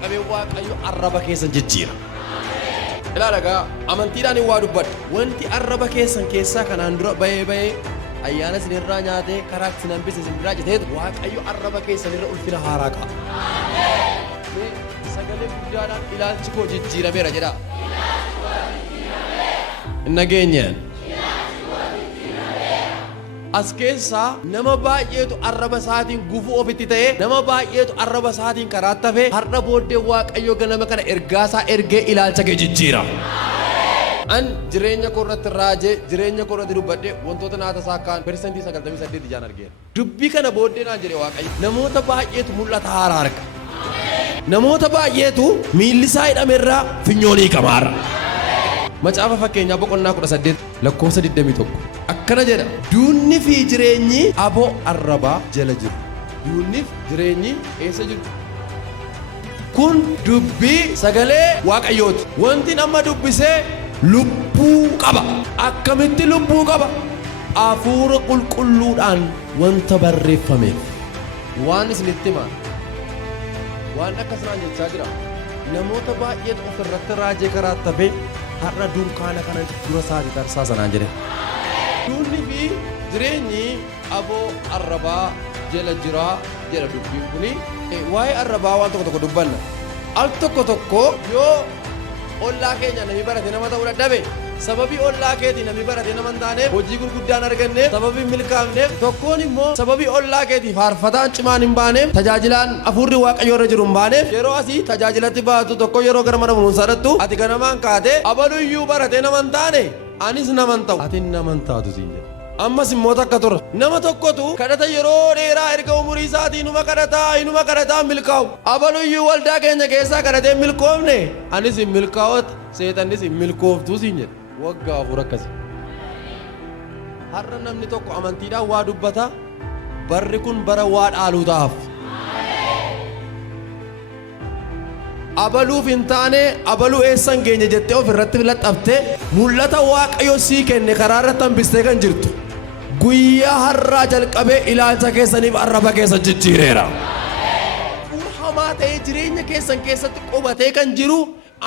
jalqabee Waaqayyo arraba keessan jijjiira. Ilaala egaa amantiidhaan waa dubbadha. Wanti arraba keessan keessaa kanaan dura bahee ayyaana isinirraa nyaatee karaa isin hambise isinirraa citeetu Waaqayyo arraba keessanirra ulfina haaraa qaba. Sagalee guddaadhaan ilaalchi koo jijjiirameera jedha. Hin dhageenyeen. As keessaa nama baay'eetu arraba isaatiin gufuu ofitti ta'ee nama baay'eetu arraba isaatiin karaatti hafee har'a booddee Waaqayyo ganama kana ergaasaa ergee ilaalcha kee jijjiira. An jireenya koo irratti raajee jireenya koo irratti dubbadhee wantoota naata isaa kaan persentii 98 ijaan argeera. Dubbii kana booddee naan jedhe Waaqayyo namoota baay'eetu mul'ata haaraa arga. Namoota baay'eetu miilli isaa hidhamerraa finyoonii qamaara. Macaafa fakkeenyaa boqonnaa 18 lakkoofsa 21 akkana jedha. Duunni fi jireenyi aboo arrabaa jala jiru. Duunni fi jireenyi eessa jiru? Kun dubbii sagalee Waaqayyooti. Wanti nama dubbisee lubbuu qaba. Akkamitti lubbuu qaba? Hafuura qulqulluudhaan wanta barreeffameef. Waan isinitti himaa. Waan akkasinaan jechaa jira. Namoota baay'eetu ofirratti raajee karaatti hafee har'a dunkaana kana dura isaanii tarsaa sanaan jedhe. Duunni fi jireenyi aboo arrabaa jala jiraa jedha dubbiin kuni. Waa'ee arrabaa waan tokko dubbanna. Al tokko yoo ollaa keenya namni barate nama ta'uu dadhabe sababii ollaa keetii namni barate nama hin taaneef hojii gurguddaan arganneef sababii milkaa'amneef tokkoon immoo sababii ollaa keetii faarfataan cimaan hin baaneef tajaajilaan hafuurri Waaqayyoo irra jiru hin baaneef yeroo asii tajaajilatti baatu tokko yeroo gara mana barumsaa dhattu ati ganamaan kaatee abaluyyuu barate nama hin taane anis nama hin ta'u ati nama hin taatu siin jedha. Ammas immoo takka tura nama tokkotu kadhata yeroo dheeraa erga umurii isaatii inuma kadhataa milkaa'u abaluyyuu waldaa keenya keessaa kadhatee milkoofne anis hin milkaa'oota seexannis hin milkooftuu siin jedha. Waggaa afur akkasi. Har'a namni tokko amantiidhaan waa dubbata barri kun bara waa dhaaluu ta'aaf. Abaluuf hin taane abaluu eessan geenya jettee ofirratti laxxaftee mul'ata Waaqayyo sii kenne karaa irratti hambistee kan jirtu. Guyyaa har'aa jalqabee ilaalcha keessaniif arraba keessan jijjiireera. Hamaa ta'ee jireenya keessan keessatti qubatee kan jiru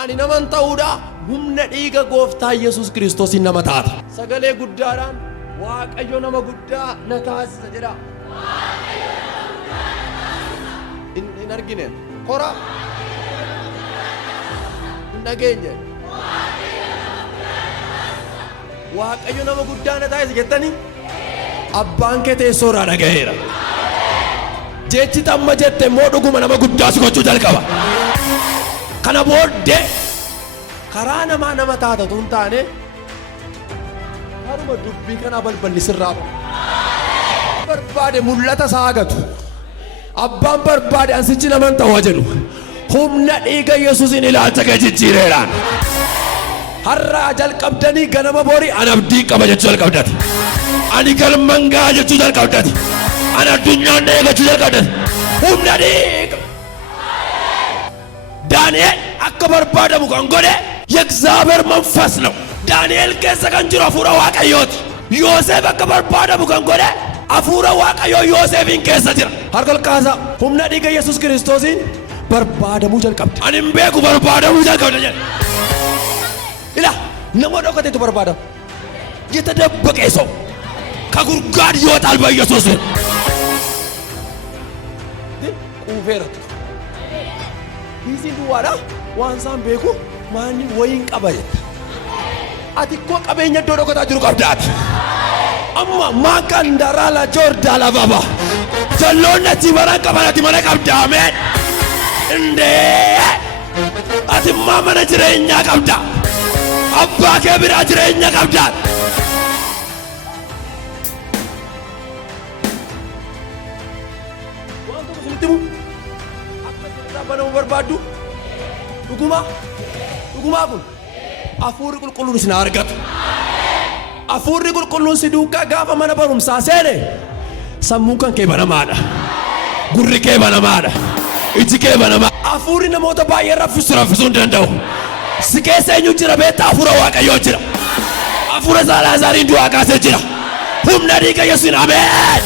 ani naman ta'uudha humna dhiiga gooftaa Yesuus Kiristoos nama taata. Sagalee guddaadhaan Waaqayyo nama guddaa na taasisa jedha. Hin argine kora hin dhageenye Waaqayyo nama guddaa na taasisa jettanii abbaan kee teessoo irraa dhagaheera. Jechi tamma jette immoo dhuguma nama guddaa si gochuu jalqaba. Kana booddee karaa namaa nama taatatu hin taane haruma dubbii kana balballi sirraa barbaade mul'ata isaa agatu. Abbaan barbaade ansichi naman ta'uu jedhu humna dhiiga Yesuusin ilaalcha kee jijjiireeraan. Har'aa jalqabdanii ganama borii an abdii qaba jechuu jalqabdati. Ani galman gaa jechuu jalqabdati. Ani addunyaan eegachuu jalqabdati. Humna dhiiga ዳንኤል akka barbaadamu kan godhe የእግዚአብሔር መንፈስ ነው። ዳንኤል keessa kan jiru hafuura Waaqayyooti. Yoosef akka barbaadamu kan godhe hafuura Waaqayyoo Yoosefin keessa jira. Harka ol kaasaa humna dhiiga Yesuus Kiristoosiin barbaadamuu jalqabde. Ani hin beeku barbaadamuu jalqabde jedhe. Ila nama dhokateetu barbaadamu. የተደበቀ ሰው ከጉድጓድ ይወጣል በኢየሱስ ስም። ቁፌረት Hiisiin duwwaadha waan isaan beeku maanni wayiin qaba jetta. Ati koo qabeenya iddoo dhokataa jiru qabdaati. Amma maakaan daraala joordaa lafaba. Jalloonni achi mana qaban ati mana qabda ameen. Indee ati immoo mana jireenyaa qabda. Abbaa kee biraa jireenya qabda. Waan tokko sinitti mu Bana barbaadu dhugumaa kun hafuurri qulqulluun isin argatu. Hafuurri qulqulluun si duukaa gaafa mana barumsaa seene sammuun kan kee banamaadha. Gurri kee banamaadha. Iji kee banamaadha. Hafuurri namoota baay'ee raffisuu hin danda'u. Si keessa eenyu jira beektaa? Hafuura Waaqayyoo jira. Hafuura Laazaariin du'aa kaasee jira. Humna dhiiga Yesuusiin ameen.